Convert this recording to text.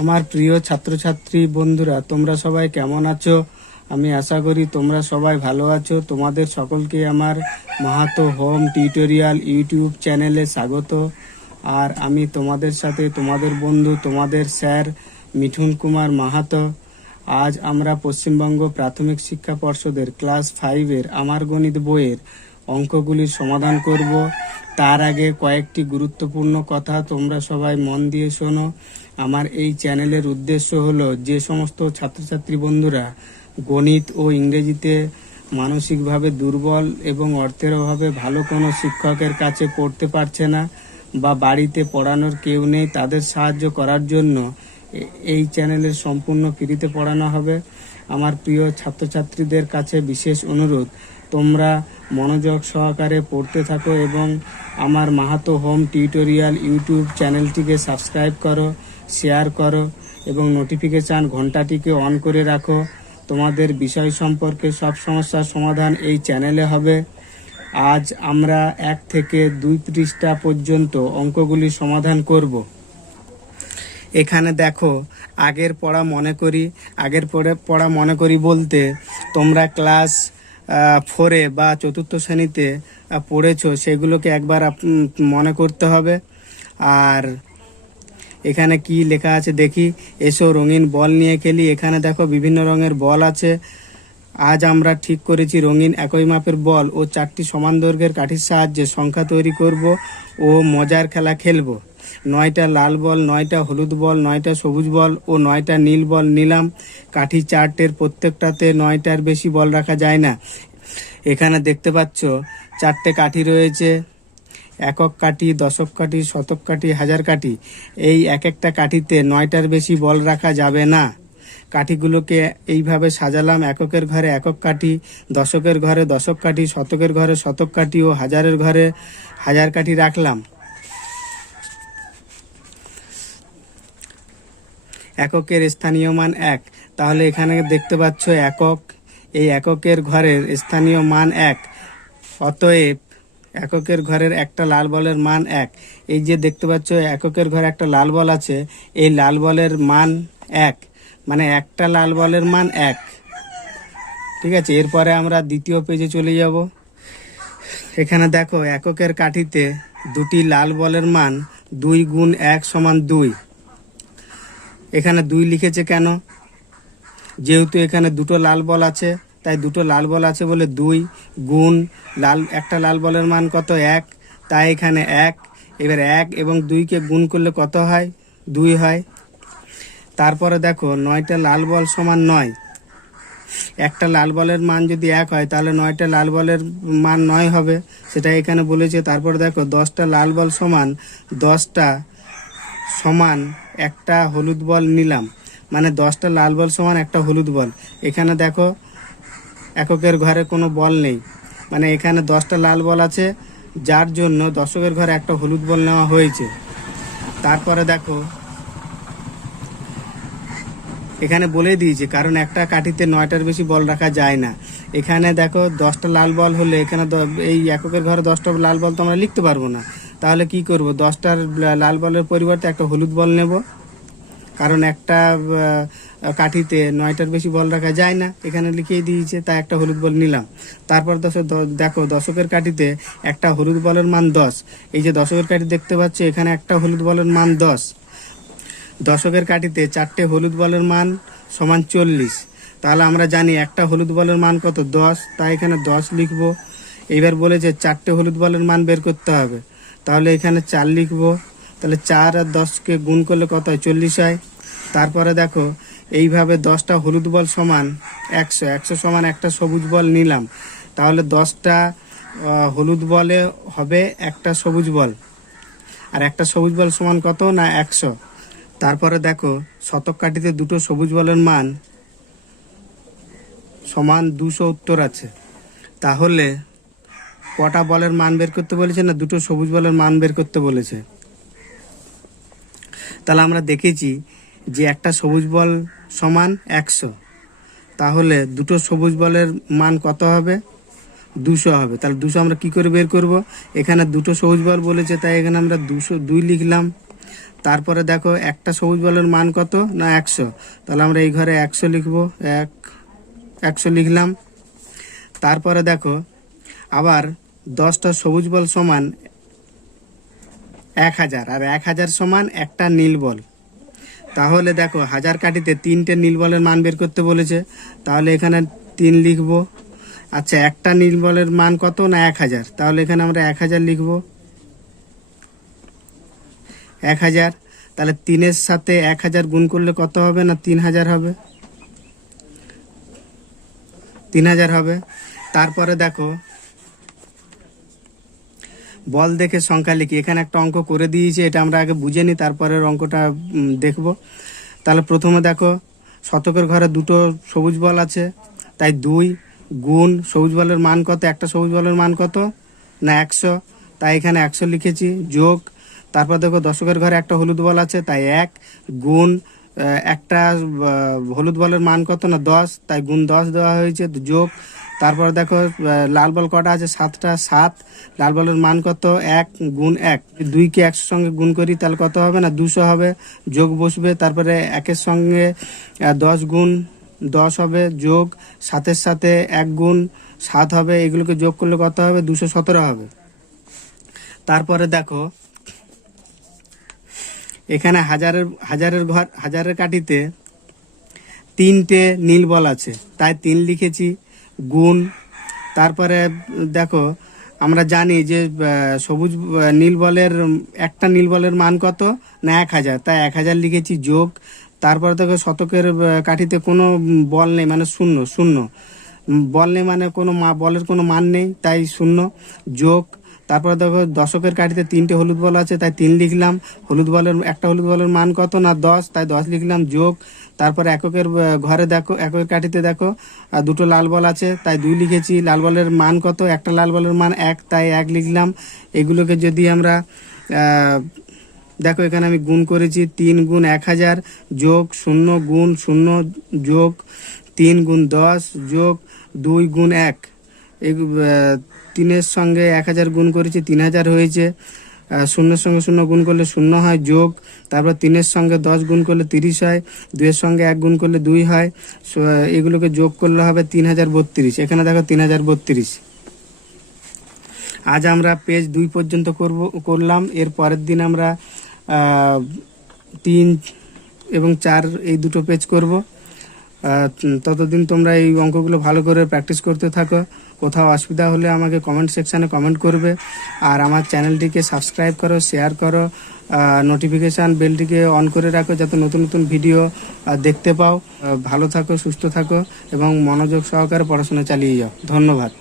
আমার প্রিয় ছাত্রছাত্রী বন্ধুরা, তোমরা সবাই কেমন আছো? আমি আশা করি তোমরা সবাই ভালো আছো। তোমাদের সকলকে আমার মাহাতো হোম টিউটোরিয়াল ইউটিউব চ্যানেলে স্বাগত। আর আমি তোমাদের সাথে তোমাদের বন্ধু, তোমাদের স্যার মিঠুন কুমার মাহাতো। আজ আমরা পশ্চিমবঙ্গ প্রাথমিক শিক্ষা পর্ষদের ক্লাস 5-এর আমার গণিত বইয়ের অঙ্কগুলির সমাধান করব। তার আগে কয়েকটি গুরুত্বপূর্ণ কথা তোমরা সবাই মন দিয়ে শোনো। আমার এই চ্যানেলের উদ্দেশ্য হলো যে সমস্ত ছাত্রছাত্রী বন্ধুরা গণিত ও ইংরেজিতে মানসিকভাবে দুর্বল এবং অর্থের অভাবে ভালো কোনো শিক্ষকের কাছে পড়তে পারছে না বা বাড়িতে পড়ানোর কেউ নেই, তাদের সাহায্য করার জন্য এই চ্যানেলের সম্পূর্ণ ফ্রিতে পড়ানো হবে। আমার প্রিয় ছাত্রছাত্রীদের কাছে বিশেষ অনুরোধ, তোমরা মনোযোগ সহকারে পড়তে থাকো এবং আমার মাহাতো হোম টিউটোরিয়াল ইউটিউব চ্যানেলটিকে সাবস্ক্রাইব করো, শেয়ার করো এবং নোটিফিকেশান ঘন্টাটিকে অন করে রাখো। তোমাদের বিষয় সম্পর্কে সব সমস্যার সমাধান এই চ্যানেলে হবে। আজ আমরা 1 থেকে 2 পৃষ্ঠা পর্যন্ত অঙ্কগুলি সমাধান করব। এখানে দেখো, আগের পড়া মনে করি বলতে তোমরা ক্লাস 4-এ বা চতুর্থ শ্রেণীতে পড়েছো, সেগুলোকে একবার মনে করতে হবে। আর এখানে কি লেখা আছে দেখি, এসো রঙিন বল নিয়ে খেলি। এখানে দেখো বিভিন্ন রঙের বল আছে। আজ আমরা ঠিক করেছি রঙিন একই মাপের বল ও 4টি সমান দৈর্ঘ্যের কাঠির সাহায্যে সংখ্যা তৈরি করব ও মজার খেলা খেলব। 9টা লাল বল, 9টা হলুদ বল, 9টা সবুজ বল ও 9টা নীল বল নিলাম। কাঠি চার্টের প্রত্যেকটাতে 9টার বেশি বল রাখা যায় না। এখানে দেখতে পাচ্ছ 4টে কাঠি রয়েছে, একক কাঠি, দশক কাঠি, শতক কাঠি, হাজার কাঠি। এই এক একটা কাঠিতে 9টার বেশি বল রাখা যাবে না। কাঠিগুলোকে এইভাবে সাজালাম। এককের ঘরে একক কাঠি, দশকের ঘরে দশক কাঠি, শতকের ঘরে শতক কাঠি ও হাজারের ঘরে হাজার কাঠি রাখলাম। এককের স্থানীয় মান 1। তাহলে এখানে দেখতে পাচ্ছ একক, এই এককের ঘরের স্থানীয় মান 1। অতএব এককের ঘরের একটা লাল বলের মান 1। এই যে দেখতে পাচ্ছ এককের ঘরে একটা লাল বল আছে, এই লাল বলের মান 1, মানে একটা লাল বলের মান 1। ঠিক আছে, এরপরে আমরা দ্বিতীয় পেজে চলে যাব। এখানে দেখো এককের কাঠিতে 2টি লাল বলের মান 2 গুণ 1 সমান 2। এখানে 2 লিখেছে কেন? যেহেতু এখানে 2টো লাল বল আছে, তাই 2টো লাল বল আছে বলে 2 গুণ একটা লাল বলের মান কত? 1, তাই এখানে 1। এবার 1 এবং 2কে গুণ করলে কত হয়? 2 হয়। তারপরে দেখো 9টা লাল বল সমান 9। একটা লাল বলের মান যদি 1 হয় তাহলে 9টা লাল বলের মান 9 হবে, সেটা এখানে বলেছে। তারপরে দেখো 10টা লাল বল সমান 10টা সমান একটা হলুদ বল নিলাম, মানে 10টা লাল বল সমান একটা হলুদ বল। এখানে দেখো এককের ঘরে কোনো বল নেই, মানে এখানে 10টা লাল বল আছে, যার জন্য দশকের ঘরে একটা হলুদ বল নেওয়া হয়েছে। তারপরে দেখো এখানে বলে দিয়েছে কারণ একটা কাঠিতে 9টার বেশি বল রাখা যায় না। এখানে দেখো 10টা লাল বল হলে এখানে এই এককের ঘরে 10টা লাল বল তো আমরা লিখতে পারবো না। তাহলে কি করব? 10টার লাল বলের পরিবর্তে একটা হলুদ বল নেব, কারণ একটা কাঠিতে 9টার বেশি বল রাখা যায় না, এখানে লিখিয়ে দিয়েছে, তাই একটা হলুদ বল নিলাম। তারপর দেখো দশকের কাঠিতে একটা হলুদ বলের মান 10। এই যে দশকের কাঠি দেখতে পাচ্ছ, এখানে একটা হলুদ বলের মান 10। দশকের কাঠিতে 4টে হলুদ বলের মান সমান 40। তাহলে আমরা জানি একটা হলুদ বলের মান কত? 10, তাই এখানে 10 লিখব। এবার বলেছে 4টে হলুদ বলের মান বের করতে হবে, তাহলে এখানে 4 লিখব। তাহলে 4 আর 10কে গুণ করলে কত হয়? 40 হয়। তারপরে দেখো এইভাবে 10টা হলুদ বল সমান 100, 100 সমান একটা সবুজ বল নিলাম, তাহলে 10টা হলুদ বলে হবে একটা সবুজ বল, আর একটা সবুজ বল সমান কত? না 100। তারপরে দেখো শতক কাঠিতে 2টো সবুজ বলের মান সমান 270 আছে। তাহলে কটা বলের মান বের করতে বলেছে? না, 2টো সবুজ বলের মান বের করতে বলেছে। তাহলে আমরা দেখেছি যে একটা সবুজ বল সমান 100, তাহলে 2টো সবুজ বলের মান কত হবে? 200 হবে। তাহলে 200 আমরা কি করে বের করব? এখানে 2টো সবুজ বল বলেছে, তাই এখানে আমরা 202 লিখলাম। তারপরে দেখো একটা সবুজ বলের মান কত না 100, তাহলে আমরা এই ঘরে 100 লিখবো, 100 লিখলাম। তারপরে দেখো আবার 10টা সবুজ বল সমান 1000, আর 1000 সমান একটা নীল বল। তাহলে দেখো 1000 কাঠিতে 3টে নীল বলের মান বের করতে বলেছে, তাহলে এখানে 3 লিখবো। আচ্ছা, একটা নীল বলের মান কত না 1000, তাহলে এখানে আমরা 1000 লিখবো, 1000। তাহলে 3-এর সাথে 1000 গুণ করলে কত হবে না 3000 হবে, 3000 হবে। তারপরে দেখো বল দেখে সংখ্যা লিখি। এখানে একটা অঙ্ক করে দিয়েছি, এটা আমরা আগে বুঝে নিই, তারপরের অঙ্কটা দেখব। তাহলে প্রথমে দেখো শতকের ঘরে 2টো সবুজ বল আছে, তাই 2 গুণ সবুজ বলের মান কত, একটা সবুজ বলের মান কত না 100, তাই এখানে 100 লিখেছি, যোগ। তারপর দেখো দশকের ঘরে একটা হলুদ বল আছে, তাই 1 গুণ একটা হলুদ বলের মান কত না 10, তাই গুণ 10 দেওয়া হয়েছে, যোগ। তারপর দেখো লাল বল কটা আছে 7টা, 7 লাল বলের মান কত 1 গুণ 1, 2কে 100 সঙ্গে গুণ করি তাহলে কত হবে না 200 হবে, যোগ বসবে। তারপরে 1-এর সঙ্গে 10 গুণ 10 হবে, যোগ। 7-এর সাথে 1 গুণ 7 হবে, এগুলোকে যোগ করলে কত হবে 217 হবে। তারপরে দেখো এখানে হাজারের কাঠিতে 3টে নীল বল আছে, তাই 3 লিখেছি, গুণ। তারপরে দেখো আমরা জানি যে সবুজ নীল বলের একটা নীল বলের মান কত না 1000, তাই 1000 লিখেছি, যোগ। তারপরে দেখো শতকের কাঠিতে কোনো বল নেই, মানে শূন্য, বল নেই মানে কোনো বলের কোনো মান নেই, তাই 0, যোগ। তারপরে দেখো দশকের কাঠিতে 3টে হলুদ বল আছে, তাই 3 লিখলাম, একটা হলুদ বলের মান কত না 10, তাই 10 লিখলাম, যোগ। তারপরে এককের ঘরে দেখো, এককের কাঠিতে দেখো 2টো লাল বল আছে, তাই 2 লিখেছি, লাল বলের মান কত, একটা লাল বলের মান 1, তাই 1 লিখলাম। এগুলোকে যদি আমরা দেখো এখানে আমি গুণ করেছি, 3 গুণ 1000 যোগ 0 গুণ 0 যোগ 3 গুণ 10 যোগ 2 গুণ 1, এই 3-এর সঙ্গে 1000 গুণ করেছি, 3000 হয়েছে। 0-এর সঙ্গে 0 গুণ করলে 0 হয়, যোগ। তারপর 3-এর সঙ্গে 10 গুণ করলে 30 হয়, 2-এর সঙ্গে 1 গুণ করলে 2 হয়, এগুলোকে যোগ করলে হবে 3032। এখানে দেখো 3032। আজ আমরা পেজ 2 পর্যন্ত করলাম। এর পরের দিন আমরা 3 এবং 4 এই দুটো পেজ করব। ততদিন তোমরা এই অঙ্কগুলো ভালো করে প্র্যাকটিস করতে থাকো। কোথাও অসুবিধা হলে আমাকে কমেন্ট সেকশানে কমেন্ট করবে, আর আমার চ্যানেলটিকে সাবস্ক্রাইব করো, শেয়ার করো, নোটিফিকেশান বেলটিকে অন করে রাখো যাতে নতুন নতুন ভিডিও দেখতে পাও। ভালো থাকো, সুস্থ থাকো এবং মনোযোগ সহকারে পড়াশোনা চালিয়ে যাও। ধন্যবাদ।